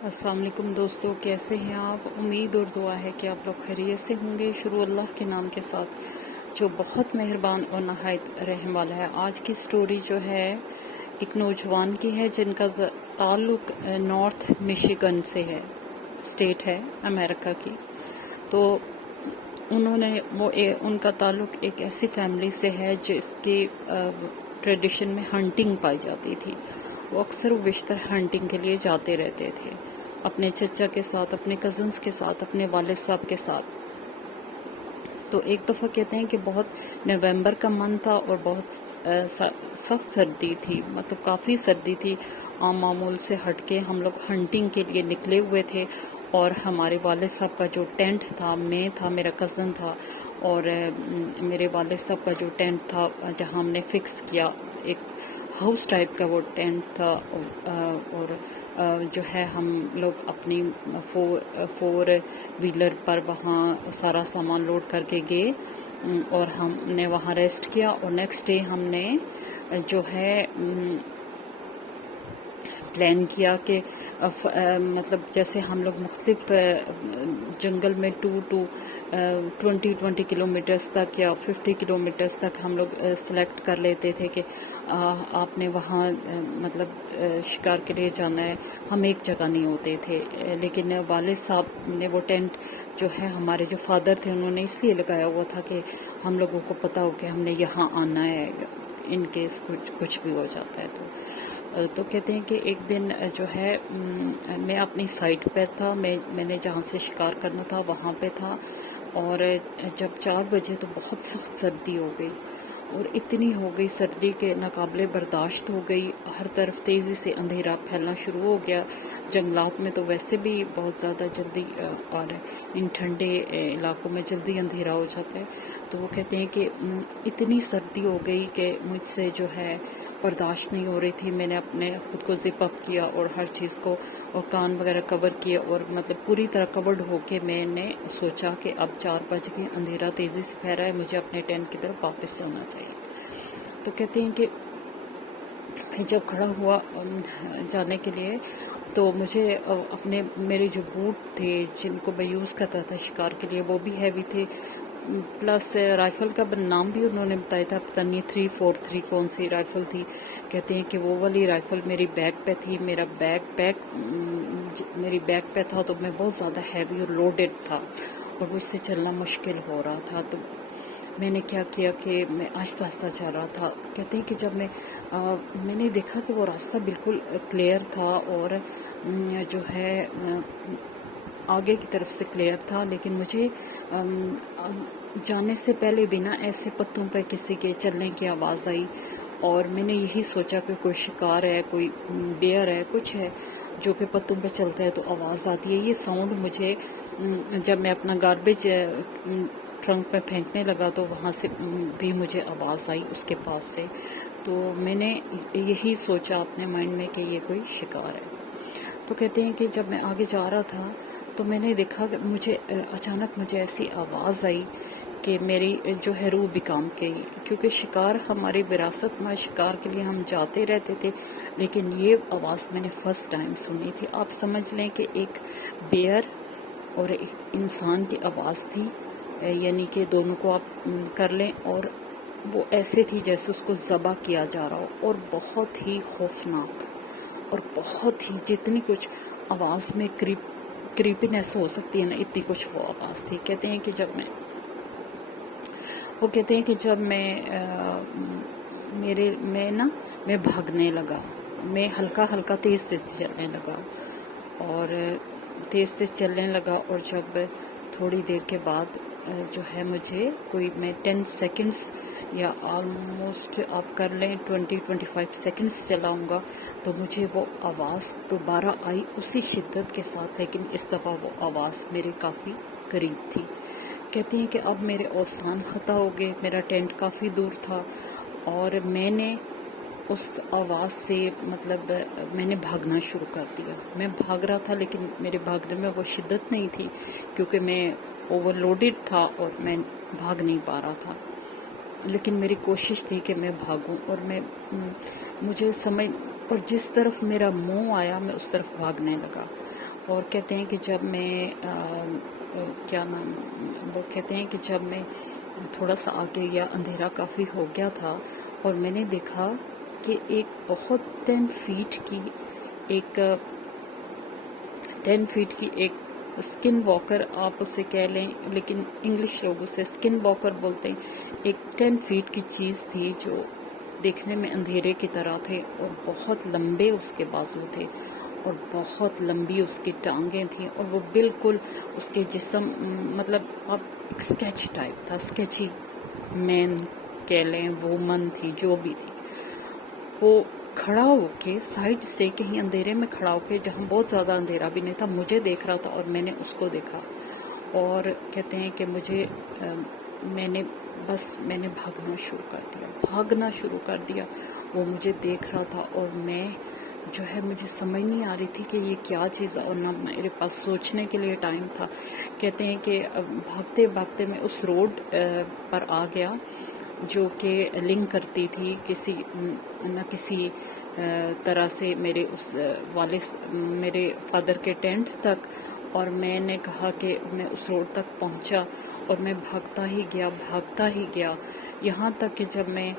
अस्सलाम वालेकुम दोस्तों, कैसे हैं आप। उम्मीद और दुआ है कि आप लोग खैरियत से होंगे। शुरू अल्लाह के नाम के साथ जो बहुत मेहरबान और नहायत रहम वाला है। आज की स्टोरी जो है एक नौजवान की है जिनका ताल्लुक नॉर्थ मिशिगन से है, स्टेट है अमेरिका की। तो उनका ताल्लुक एक ऐसी फैमिली से है जिसकी ट्रेडिशन में हंटिंग पाई जाती थी। वो अक्सर बेशतर हंटिंग के लिए जाते रहते थे अपने चचा के साथ, अपने कज़न्स के साथ, अपने वालिद साहब के साथ। तो एक दफ़ा कहते हैं कि बहुत नवंबर का मंथ था और बहुत सख्त सर्दी थी, मतलब काफ़ी सर्दी थी। आम मामूल से हटके हम लोग हंटिंग के लिए निकले हुए थे और हमारे वालिद साहब का जो टेंट था, मैं था, मेरा कज़न था और मेरे वालिद साहब का जो टेंट था जहाँ हमने फ़िक्स किया, एक हाउस टाइप का वो टेंट था। और जो है हम लोग अपनी फोर व्हीलर पर वहाँ सारा सामान लोड करके गए और हमने वहाँ रेस्ट किया। और नेक्स्ट डे हमने जो है प्लान किया कि मतलब जैसे हम लोग मुख्तलिफ जंगल में 20 किलोमीटर्स तक या 50 किलोमीटर्स तक हम लोग सेलेक्ट कर लेते थे कि आपने वहाँ मतलब शिकार के लिए जाना है। हम एक जगह नहीं होते थे, लेकिन वालिद साहब ने वो टेंट जो है, हमारे जो फादर थे उन्होंने इसलिए लगाया हुआ था कि हम लोगों को पता हो कि हमने यहाँ आना है इन केस कुछ भी हो जाता है। तो कहते हैं कि एक दिन जो है मैं अपनी साइट पे था, मैंने जहाँ से शिकार करना था वहाँ पे था। और जब 4 बजे तो बहुत सख्त सर्दी हो गई और इतनी हो गई सर्दी के नाकाबिले बर्दाश्त हो गई। हर तरफ तेज़ी से अंधेरा फैलना शुरू हो गया। जंगलात में तो वैसे भी बहुत ज़्यादा जल्दी और इन ठंडे इलाकों में जल्दी अंधेरा हो जाता है। तो वो कहते हैं कि इतनी सर्दी हो गई कि मुझसे जो है बर्दाश्त नहीं हो रही थी। मैंने अपने ख़ुद को ज़िप अप किया और हर चीज़ को और कान वगैरह कवर किए और मतलब पूरी तरह कवर्ड होके मैंने सोचा कि अब 4 बज गए, अंधेरा तेज़ी से फैल रहा है, मुझे अपने टेंट की तरफ वापस जाना चाहिए। तो कहते हैं कि मैं जब खड़ा हुआ जाने के लिए तो मुझे अपने मेरे जो बूट थे जिनको मैं यूज़ करता था शिकार के लिए वो भी हैवी थे, प्लस राइफ़ल का नाम भी उन्होंने बताया था, पता नहीं 343 कौन सी राइफ़ल थी। कहते हैं कि वो वाली राइफ़ल मेरी बैग पे थी। मेरा मेरी बैग पे था तो मैं बहुत ज़्यादा हैवी और लोडेड था और मुझसे चलना मुश्किल हो रहा था। तो मैंने क्या किया कि मैं आहिस्ता आहिस्ता चल रहा था। कहते हैं कि जब मैंने देखा कि वो रास्ता बिल्कुल क्लियर था और जो है आगे की तरफ से क्लियर था, लेकिन मुझे जाने से पहले बिना ऐसे पत्तों पे किसी के चलने की आवाज़ आई और मैंने यही सोचा कि कोई शिकार है, कोई बेयर है, कुछ है जो कि पत्तों पे चलता है तो आवाज़ आती है। ये साउंड मुझे जब मैं अपना गार्बेज ट्रंक पे फेंकने लगा तो वहाँ से भी मुझे आवाज़ आई उसके पास से। तो मैंने यही सोचा अपने माइंड में कि ये कोई शिकार है। तो कहते हैं कि जब मैं आगे जा रहा था तो मैंने देखा कि मुझे अचानक मुझे ऐसी आवाज़ आई कि मेरी जो है रूह भी कांप गई, क्योंकि शिकार हमारी विरासत में, शिकार के लिए हम जाते रहते थे, लेकिन ये आवाज़ मैंने फ़र्स्ट टाइम सुनी थी। आप समझ लें कि एक बेयर और एक इंसान की आवाज़ थी, यानी कि दोनों को आप कर लें। और वो ऐसे थी जैसे उसको ज़बह किया जा रहा हो और बहुत ही खौफनाक और बहुत ही जितनी कुछ आवाज़ में क्रीपीनेस हो सकती है ना, इतनी कुछ वो आवाज़ थी। कहते हैं कि जब मैं भागने लगा, मैं हल्का हल्का तेज़ चलने लगा और तेज़ चलने लगा। और जब थोड़ी देर के बाद जो है मुझे मैं 10 सेकंड्स या ऑलमोस्ट आप कर लें 20-25 सेकंड्स चलाऊँगा तो मुझे वो आवाज़ दोबारा आई उसी शिद्दत के साथ, लेकिन इस दफ़ा वो आवाज़ मेरे काफ़ी करीब थी। कहती हैं कि अब मेरे औसान ख़ता हो गए, मेरा टेंट काफ़ी दूर था और मैंने उस आवाज़ से मतलब मैंने भागना शुरू कर दिया। मैं भाग रहा था लेकिन मेरे भागने में वो शिद्दत नहीं थी क्योंकि मैं ओवरलोडेड था और मैं भाग नहीं पा रहा था, लेकिन मेरी कोशिश थी कि मैं भागूं। और मुझे समझ और जिस तरफ मेरा मुंह आया मैं उस तरफ भागने लगा। اور کہتے ہیں کہ جب میں کیا نام وہ کہتے ہیں کہ جب میں تھوڑا سا آگے گیا اندھیرا کافی ہو گیا تھا اور میں نے دیکھا کہ ایک بہت 10 فیٹ کی ایک اسکن واکر آپ اسے کہہ لیں، لیکن انگلش لوگ اسے اسکن واکر بولتے ہیں، ایک 10 فیٹ کی چیز تھی جو دیکھنے میں اندھیرے کی طرح تھے اور بہت لمبے اس کے بازو تھے اور بہت لمبی اس کی ٹانگیں تھیں اور وہ بالکل اس کے جسم مطلب آپ اسکیچ ٹائپ تھا، اسکیچی مین کہہ لیں، وومن تھی جو بھی تھی، وہ کھڑا ہو کے سائڈ سے کہیں اندھیرے میں کھڑا ہو کے، جہاں بہت زیادہ اندھیرا بھی نہیں تھا، مجھے دیکھ رہا تھا اور میں نے اس کو دیکھا اور کہتے ہیں کہ میں نے بھاگنا شروع کر دیا. وہ مجھے دیکھ رہا تھا اور میں جو ہے مجھے سمجھ نہیں آ رہی تھی کہ یہ کیا چیز ہے اور نہ میرے پاس سوچنے کے لیے ٹائم تھا. کہتے ہیں کہ بھاگتے بھاگتے میں اس روڈ پر آ گیا جو کہ لنک کرتی تھی کسی طرح سے میرے فادر کے ٹینٹ تک، اور میں نے کہا کہ میں اس روڈ تک پہنچا اور میں بھاگتا ہی گیا یہاں تک کہ جب میں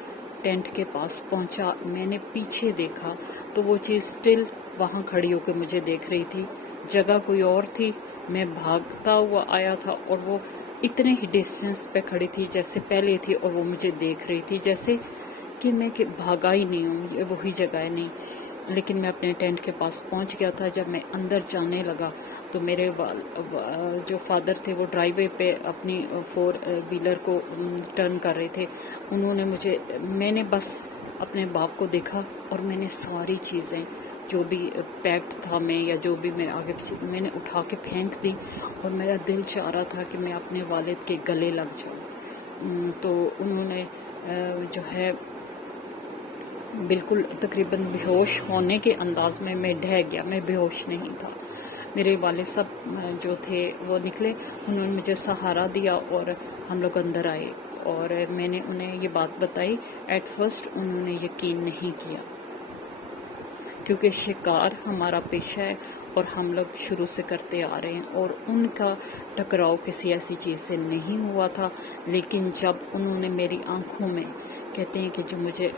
ٹینٹ کے پاس پہنچا میں نے پیچھے دیکھا تو وہ چیز سٹل وہاں کھڑی ہو کے مجھے دیکھ رہی تھی، جگہ کوئی اور تھی، میں بھاگتا ہوا آیا تھا اور وہ اتنے ہی ڈسٹینس پہ کھڑی تھی جیسے پہلے تھی اور وہ مجھے دیکھ رہی تھی جیسے کہ میں بھاگا ہی نہیں ہوں، یہ وہی جگہ ہے نہیں. لیکن میں اپنے ٹینٹ کے پاس پہنچ گیا تھا. جب میں اندر جانے لگا تو میرے جو فادر تھے وہ ڈرائیو وے پہ اپنی 4 ویلر کو ٹرن کر رہے تھے. میں نے بس اپنے باپ کو دیکھا اور میں نے ساری چیزیں جو بھی پیکڈ تھا یا جو بھی میرے آگے پیچھے میں نے اٹھا کے پھینک دی اور میرا دل چاہ رہا تھا کہ میں اپنے والد کے گلے لگ جاؤں. تو انہوں نے جو ہے بالکل تقریباً بے ہوش ہونے کے انداز میں ڈھہ گیا، میں بے ہوش نہیں تھا. میرے والد صاحب جو تھے وہ نکلے، انہوں نے مجھے سہارا دیا اور ہم لوگ اندر آئے اور میں نے انہیں یہ بات بتائی. ایٹ فرسٹ انہوں نے یقین نہیں کیا کیونکہ شکار ہمارا پیشہ ہے اور ہم لوگ شروع سے کرتے آ رہے ہیں اور ان کا ٹکراؤ کسی ایسی چیز سے نہیں ہوا تھا. لیکن جب انہوں نے میری آنکھوں میں کہتے ہیں کہ جو مجھے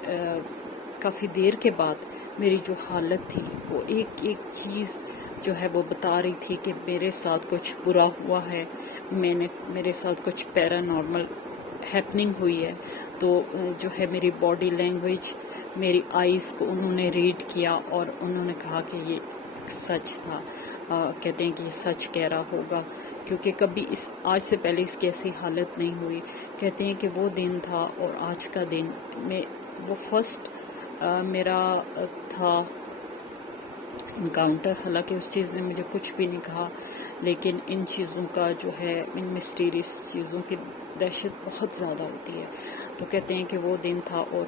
کافی دیر کے بعد میری جو حالت تھی وہ ایک چیز جو ہے وہ بتا رہی تھی کہ میرے ساتھ کچھ برا ہوا ہے، میرے ساتھ کچھ پیرانارمل ہیپننگ ہوئی ہے. تو جو ہے میری باڈی لینگویج، میری آئیز کو انہوں نے ریڈ کیا اور انہوں نے کہا کہ یہ سچ تھا. کہتے ہیں کہ یہ سچ کہہ رہا ہوگا کیونکہ کبھی آج سے پہلے اس کی ایسی حالت نہیں ہوئی. کہتے ہیں کہ وہ دن تھا اور آج کا دن وہ فرسٹ میرا تھا انکاؤنٹر. حالانکہ اس چیز نے مجھے کچھ بھی نہیں کہا، لیکن ان چیزوں کا جو ہے ان مسٹیریس چیزوں کی دہشت بہت زیادہ ہوتی ہے. تو کہتے ہیں کہ وہ دن تھا اور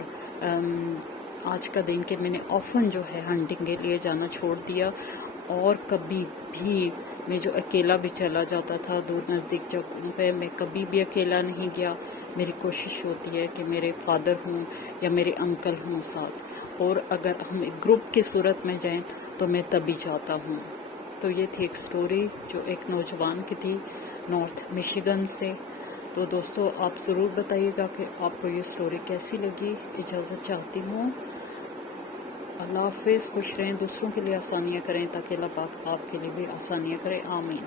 آج کا دن کہ میں نے آفن جو ہے ہنٹنگ کے لیے جانا چھوڑ دیا اور کبھی بھی میں جو اکیلا بھی چلا جاتا تھا دور نزدیک جگہوں پہ میں کبھی بھی اکیلا نہیں گیا. میری کوشش ہوتی ہے کہ میرے فادر ہوں یا میرے انکل ہوں ساتھ، اور اگر ہم ایک گروپ کی صورت میں جائیں تو میں تبھی جاتا ہوں. تو یہ تھی ایک سٹوری جو ایک نوجوان کی تھی نارتھ میشیگن سے. تو دوستو آپ ضرور بتائیے گا کہ آپ کو یہ سٹوری کیسی لگی. اجازت چاہتی ہوں. اللہ حافظ. خوش رہیں، دوسروں کے لیے آسانیاں کریں تاکہ اللہ پاک آپ کے لیے بھی آسانیاں کرے. آمین.